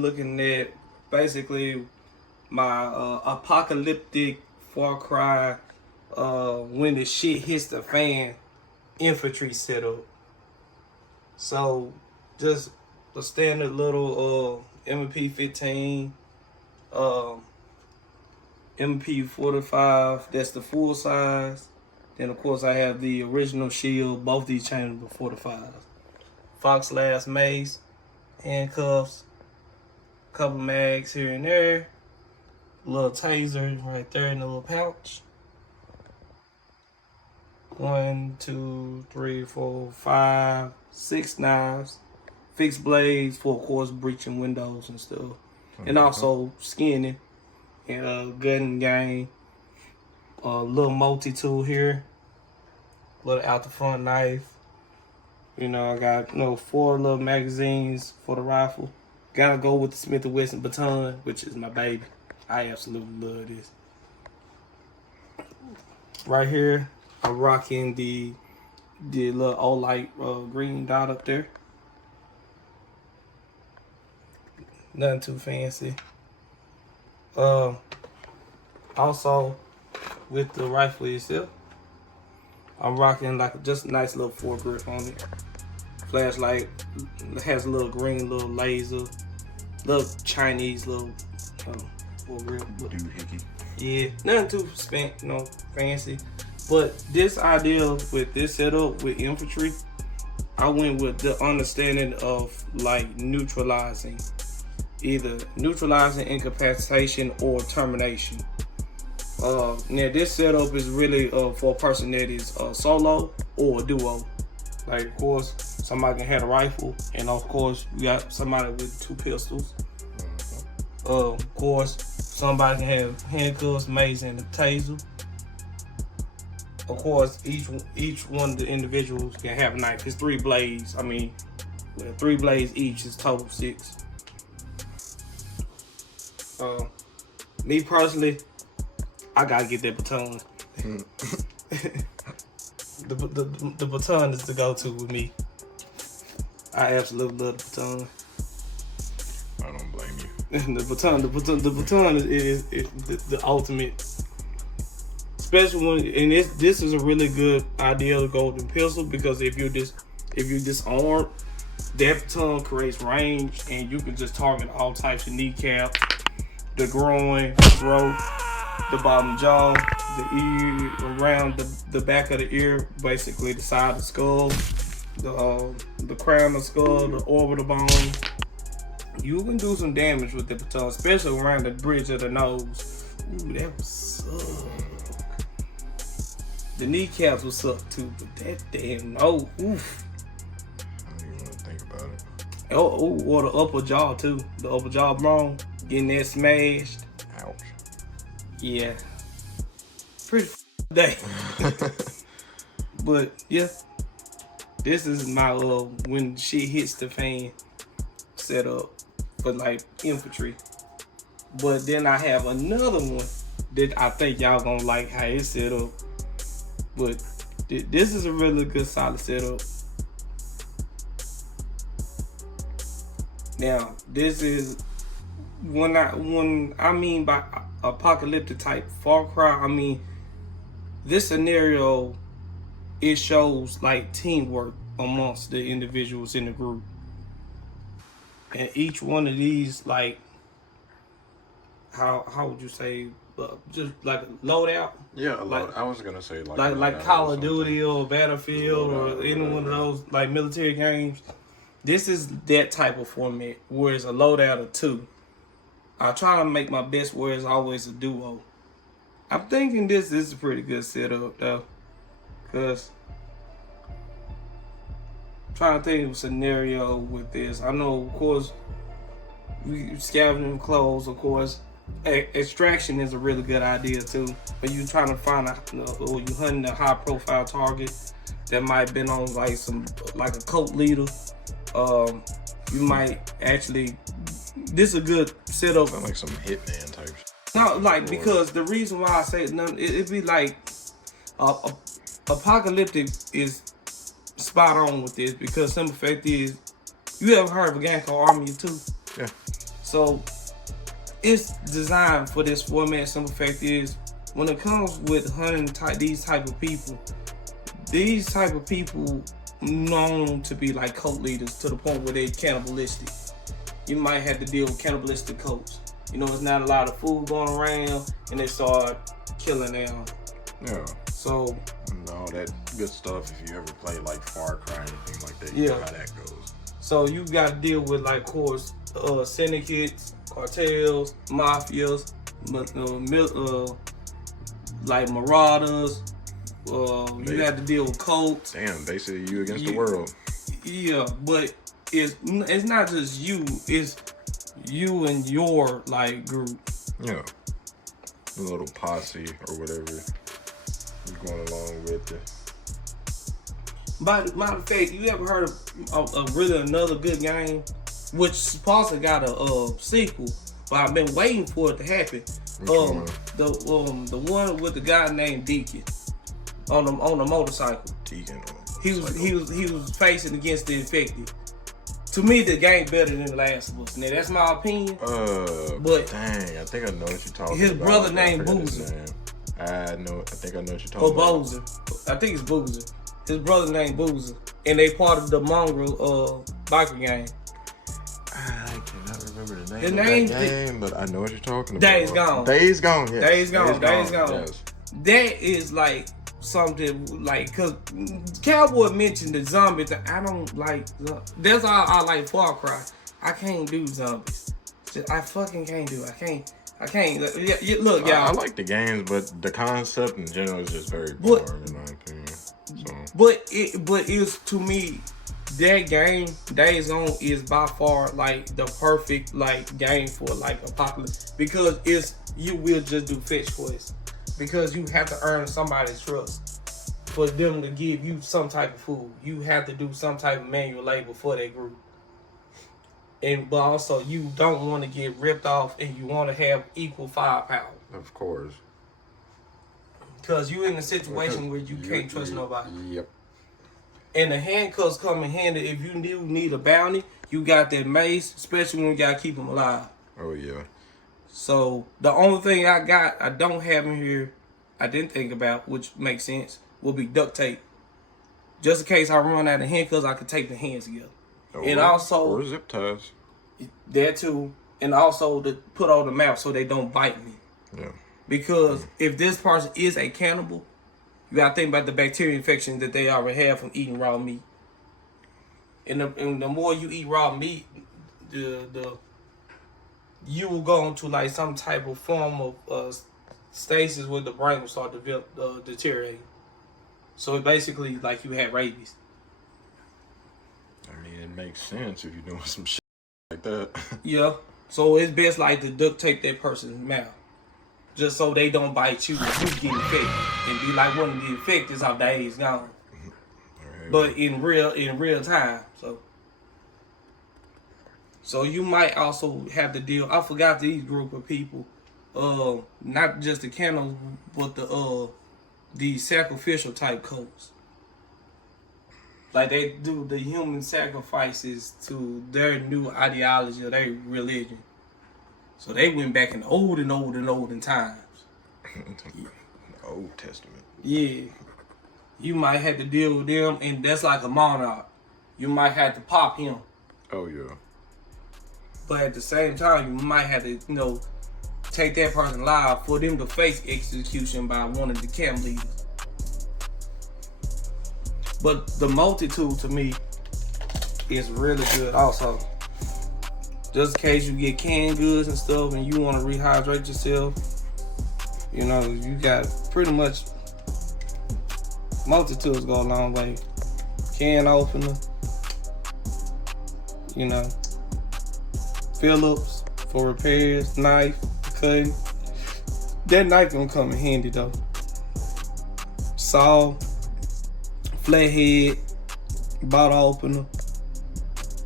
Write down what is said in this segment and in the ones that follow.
looking at basically my Apocalyptic Far Cry when the shit hits the fan infantry setup. So just a standard little MP-15, MP-45, that's the full size. Then of course I have the original shield, both these changeable 45s. Fox Last Mace, handcuffs, couple mags here and there, little taser right there in the little pouch. 1, 2, 3, 4, 5, 6 knives, fixed blades for of course breaching windows and stuff, and also skinning and gun game. A little multi-tool here, little out the front knife. You know, I got 4 little magazines for the rifle. Gotta go with the Smith & Wesson baton, which is my baby. I absolutely love this. Right here, I'm rocking the little Olight green dot up there. Nothing too fancy. Also, with the rifle itself, I'm rocking like just a nice little foregrip on it. Flashlight has a little green little laser, little Chinese little foregrip. Yeah, nothing too fancy. But this idea with this setup with infantry, I went with the understanding of like neutralizing, either neutralizing incapacitation or termination. Now this setup is really for a person that is solo or a duo. Like of course somebody can have a rifle, and of course you got somebody with 2 pistols. Of course somebody can have handcuffs, mace, and a taser. Of course each one of the individuals can have a knife. It's 3 blades. I mean, 3 blades each is total 6. Me personally, I gotta get that baton. The baton is the go-to with me. I absolutely love the baton. I don't blame you. the baton is the ultimate. Especially when, and this is a really good idea to go with the pistol, because if you're disarmed, that baton creates range, and you can just target all types of kneecap, the groin, the throat, the bottom jaw, the ear, around the back of the ear, basically the side of the skull, the crown of the skull, the orbital bone. You can do some damage with the baton, especially around the bridge of the nose. Ooh, that would suck. The kneecaps will suck too, but that damn nose, oof. I don't even want to think about it. Oh, or the upper jaw too. The upper jaw bone, getting that smashed. Ouch. Yeah. Pretty day. But yeah, this is my when shit hits the fan setup for like infantry. But then I have another one that I think y'all gonna like how it's set up. But this is a really good solid setup. Now this is when I mean by apocalyptic type Far Cry, I mean this scenario, it shows like teamwork amongst the individuals in the group, and each one of these, like how would you say, just like Loadout? Yeah, like, I was gonna say like Call of Duty or Battlefield or any one of those like military games. This is that type of format where it's a loadout of 2. I try to make my best where it's always a duo. I'm thinking this is a pretty good setup though, cause I'm trying to think of a scenario with this. I know, of course, we scavenging clothes. Of course, extraction is a really good idea too. When you trying to find or you hunting a high-profile target that might have been on like a cult leader. You might actually. This is a good setup. Sound like some hitman type shit. No, like, because the reason why I say it'd be like Apocalyptic is spot on with this, because simple fact is, you ever heard of a game called Army of Two? Yeah. So it's designed for this format. Simple fact is, when it comes with hunting these type of people known to be like cult leaders to the point where they're cannibalistic. You might have to deal with cannibalistic cults. You know, there's not a lot of food going around, and they start killing them. Yeah. So And all that good stuff. If you ever play like Far Cry or anything like that, you Yeah. know how that goes. So you got to deal with, like, of course, syndicates, cartels, mafias, like marauders. You got to deal with cults. Damn, basically you against the world. Yeah, but it's not just you. It's you and your like group. Yeah. A little posse or whatever you're going along with it. By matter of fact, you ever heard of really another good game, which supposedly got a sequel, but I've been waiting for it to happen. One? The one with the guy named Deacon on the motorcycle. Deacon. He was facing against the infected. To me, the game better than The Last of Us. Now that's my opinion. But dang, I think I know what you're talking about. His brother named I forgot his Boozer. name. I think I know what you're talking Or about. Boozer. I think it's Boozer. His brother named Boozer. And they part of the mongrel biker gang. I cannot remember the name His of name that game, but I know what you're talking about. Days Gone. Days Gone, yes. Days Gone. Yes. That is like something like, cause Cowboy mentioned the zombie thing. I don't like. That's all I like Far Cry. I can't do zombies. I fucking can't do it. I can't. Look, y'all. I like the games, but the concept in general is just very boring in my opinion. So. But it's, to me, that game, Days Gone, is by far like the perfect like game for like Apocalyptic, because you will just do fetch quests, because you have to earn somebody's trust for them to give you some type of food. You have to do some type of manual labor for that group. But also you don't want to get ripped off, and you want to have equal firepower. Of course. Because you're in a situation where you can't trust nobody. Yep. And the handcuffs come in handy if you need a bounty. You got that mace, especially when you got to keep them alive. Oh, yeah. So the only thing I don't have in here, I didn't think about, which makes sense, will be duct tape. Just in case I run out of handcuffs, I can tape the hands together. And also, or zip ties. That too. And also to put on the map so they don't bite me. Yeah. Because if this person is a cannibal, you gotta think about the bacteria infection that they already have from eating raw meat. And the more you eat raw meat, you will go into like some type of form of stasis where the brain will start to deteriorate. So it basically like you had rabies. I mean, it makes sense if you're doing some shit like that. Yeah. So it's best like to duct tape that person's mouth, just so they don't bite you and you get infected and be like one of the infectors of Days Gone. Right. But in real time. So you might also have to deal. I forgot these group of people, not just the cannibals, but the sacrificial type cults. Like they do the human sacrifices to their new ideology or their religion. So they went back in olden times. Old Testament. Yeah. You might have to deal with them, and that's like a monarch. You might have to pop him. Oh, yeah. But at the same time, you might have to, take that person alive for them to face execution by one of the camp leaders. But the multitude to me is really good also. Just in case you get canned goods and stuff and you want to rehydrate yourself, you got pretty much multitudes go a long way. Can opener, Phillips for repairs, knife, cutting. That knife gonna come in handy though. Saw, flathead, bottle opener.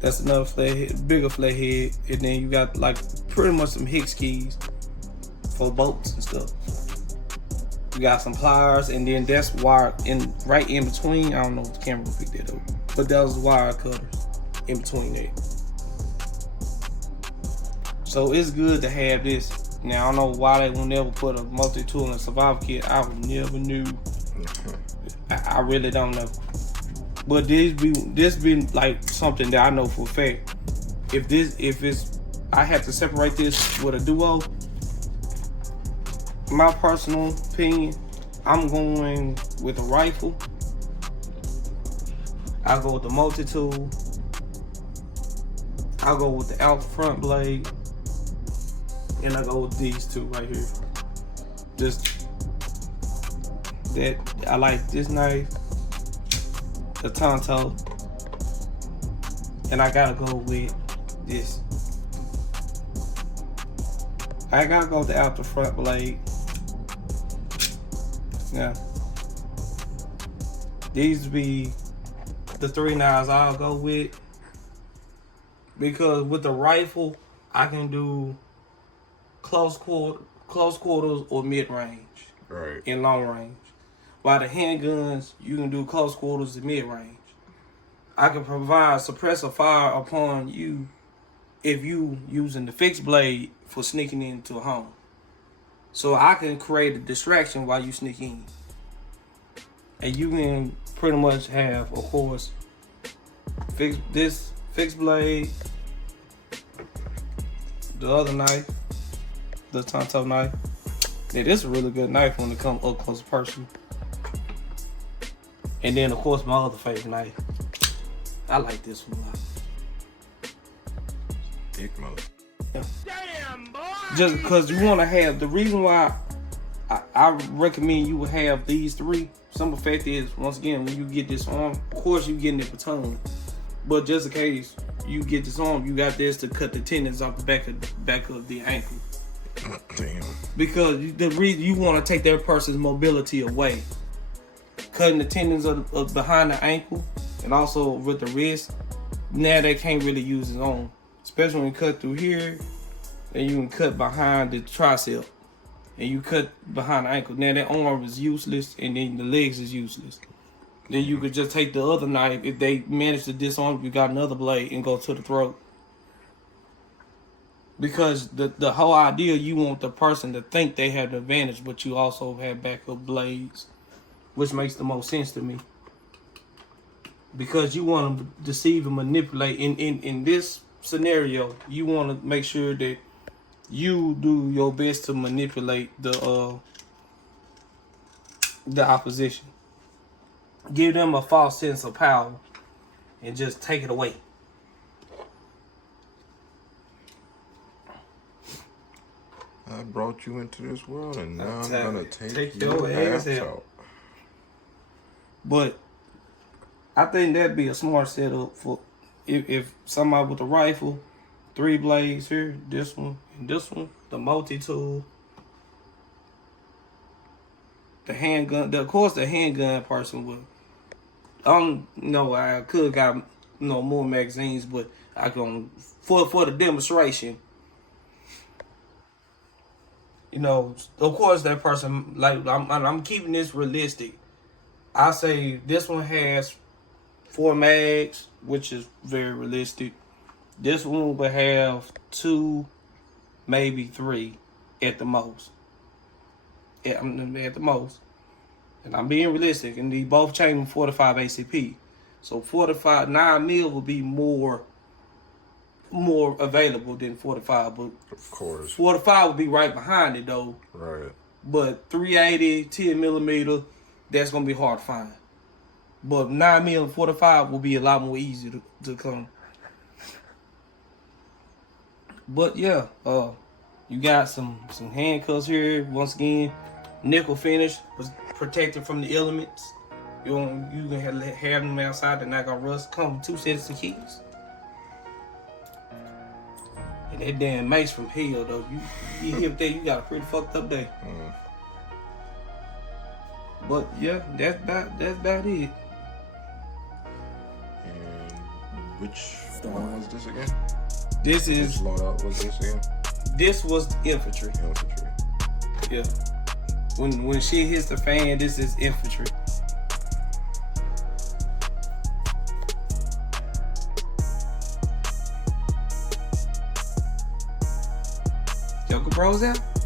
That's another flathead, bigger flathead, and then you got like pretty much some Hicks keys for boats and stuff. You got some pliers, and then that's wire right in between. I don't know if the camera will pick that up, but that was wire cutters in between there. So it's good to have this. Now I don't know why they will never put a multi-tool in a survival kit. I never knew. I really don't know. But this be like something that I know for a fact. If I have to separate this with a duo, my personal opinion, I'm going with a rifle. I go with the multi-tool. I go with the out front blade. And I go with these two right here. Just that I like this knife, the Tonto, and I gotta go with this. I gotta go with the out the front blade. Yeah. These be the 3 knives I'll go with. Because with the rifle, I can do close quarters or mid-range. Right. In long range. While the handguns, you can do close quarters and mid-range. I can provide suppressive fire upon you if you using the fixed blade for sneaking into a home. So I can create a distraction while you sneak in. And you can pretty much have, of course, this fixed blade, the other knife, the Tonto knife. Yeah, this is a really good knife when it comes up close personal. And then of course my other favorite knife. I like this one a lot. Dick mode. Yeah. Damn, boy! Just because you want to have, the reason why I recommend you would have these 3. Some effect is, once again, when you get this arm, of course you getting it platoon. But just in case you get this arm, you got this to cut the tendons off the back of the ankle. Damn. Because the reason you want to take that person's mobility away, cutting the tendons of behind the ankle and also with the wrist. Now they can't really use his arm, especially when you cut through here, and you can cut behind the tricep, and you cut behind the ankle. Now that arm is useless, and then the legs is useless. Then you could just take the other knife if they manage to disarm. You got another blade and go to the throat. Because the whole idea, you want the person to think they have the advantage, but you also have backup blades, which makes the most sense to me. Because you want to deceive and manipulate. In this scenario, you want to make sure that you do your best to manipulate the opposition. Give them a false sense of power and just take it away. I brought you into this world, and now I'm gonna take your ass out. But I think that'd be a smart setup for if somebody with a rifle, 3 blades here, this one and this one, the multi-tool, the handgun. Of course, the handgun person would. I could got more magazines, but I can for the demonstration. Of course, that person, like, I'm keeping this realistic. I say this one has 4 mags, which is very realistic. This one will have 2, maybe 3 at the most. At the most. And I'm being realistic. And they both chamber 45 ACP. So 45, 9mm will be more available than 45, but of course 45 will be right behind it though. Right. But 380, 10mm, that's gonna be hard to find. But 9mm and 45 will be a lot more easy to come. But yeah, you got some handcuffs here. Once again, nickel finish, was protected from the elements. You can have them outside, they're not gonna rust. Come with 2 sets of keys. And that damn mace from hell though. You hit there, you got a pretty fucked up day. But yeah, that's about it. And which one was this again? Which loadout was this again? This was infantry. Infantry. Yeah. When shit hits the fan, this is infantry. bros out.